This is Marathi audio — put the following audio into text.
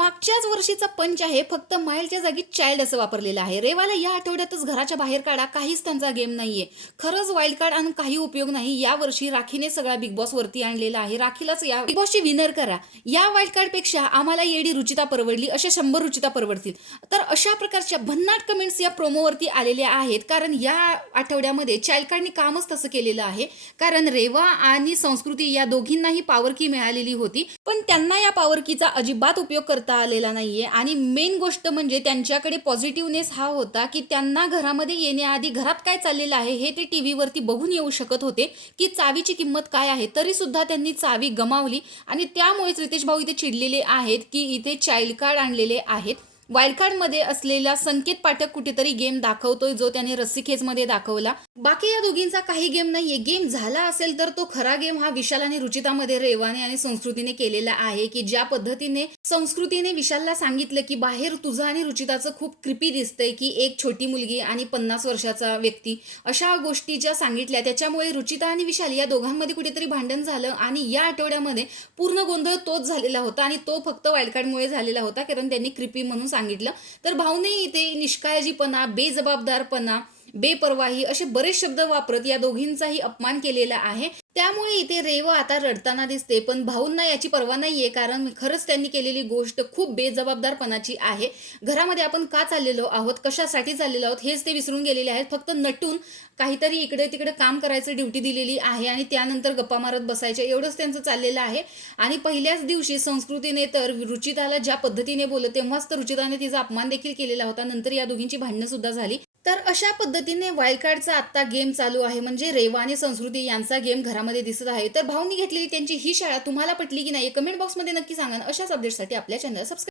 मागच्याच वर्षीचा पंच आहे, फक्त माईल्डच्या जागी चाइल्ड असं वापरलेलं आहे. रेवाला या आठवड्यातच घराच्या बाहेर काढा, काहीच त्यांचा गेम नाहीये. खरंच वाईल्ड कार्ड आणून काही उपयोग नाही. यावर्षी राखीने सगळा बिग बॉस वरती आणलेला आहे. राखीलाच या बिग बॉसची विनर करा. या वाईल्ड कार्डपेक्षा आम्हाला येडी रुचिता परवडली, अशा 100 रुचिता परवडतील. तर अशा प्रकारच्या भन्नाट कमेंट्स या प्रोमोवरती आलेल्या आहेत. कारण या आठवड्यामध्ये चाइल्ड कार्डनी कामच तसं केलेलं आहे. कारण रेवा आणि संस्कृती या दोघींनाही पॉवर की मिळालेली होती, पण त्यांना या पॉवर कीचा अजिबात उपयोग करता आलेला नाहीये. आणि मेन गोष्ट म्हणजे त्यांच्याकडे पॉझिटिव्हनेस हा होता की त्यांना घरामध्ये येण्याआधी घरात काय चाललेलं आहे हे ते टीव्ही वरती बघून येऊ शकत होते की चावीची किंमत काय आहे. तरी सुद्धा त्यांनी चावी गमावली आणि त्यामुळेच रितेश भाऊ इथे चिडलेले आहेत की इथे चाइल्ड कार्ड आणलेले आहेत. वाईल्ड कार्डमध्ये असलेला संकेत पाठक कुठेतरी गेम दाखवतोय, जो त्याने रस्सीखेचमध्ये दाखवला. बाकी या दोघींचा काही गेम नाहीये. गेम झाला असेल तर तो खरा गेम हा विशाल आणि रुचितामध्ये रेवाने आणि संस्कृतीने केलेला आहे. की ज्या पद्धतीने संस्कृतीने विशालला सांगितलं की बाहेर तुझं आणि रुचिताचं खूप क्रिपी दिसतंय, की एक छोटी मुलगी आणि 50 वर्षाचा व्यक्ती, अशा गोष्टी ज्या सांगितल्या त्याच्यामुळे रुचिता आणि विशाल या दोघांमध्ये कुठेतरी भांडण झालं. आणि या आठवड्यामध्ये पूर्ण गोंधळ तोच झालेला होता आणि तो फक्त वाईल्ड कार्डमुळे झालेला होता, कारण त्यांनी क्रिपी म्हणून सांगितलं. तर भाऊने इथे निष्काळजीपणा, बेजबाबदारपणा, बेपर्वाही असे बरेच शब्द वापरत या दोघींचाही अपमान केलेला आहे. त्यामुळे इथे रेवा आता रडताना दिसते, पण भाऊंना याची पर्वा नाहीये, कारण खरंच त्यांनी केलेली गोष्ट खूप बेजबाबदारपणाची आहे. घरामध्ये आपण का चाललेलो आहोत, कशासाठी चाललेलो आहोत हेच ते विसरून गेलेले आहेत. फक्त नटून काहीतरी इकडे तिकडे काम करायचं ड्युटी दिलेली आहे आणि त्यानंतर गप्पा मारत बसायचे, एवढंच त्यांचं चाललेलं आहे. आणि पहिल्याच दिवशी संस्कृतीने तर रुचिताला ज्या पद्धतीने बोलत, तेव्हाच तर रुचिताने तिचा अपमान देखील केलेला होता. नंतर या दोघींची भांडणं सुद्धा झाली. तर अशा पद्धतीने वाईल्ड कार्डचा आता गेम चालू आहे, म्हणजे रेवा आणि संस्कृती यांचा गेम घरामध्ये दिसत आहे. तर भाऊनी घेतलेली त्यांची ही शाळा तुम्हाला पटली की नाही, कमेंट बॉक्समध्ये नक्की सांगा. अशाच अपडेट्ससाठी आपल्या चॅनल सबस्क्राईब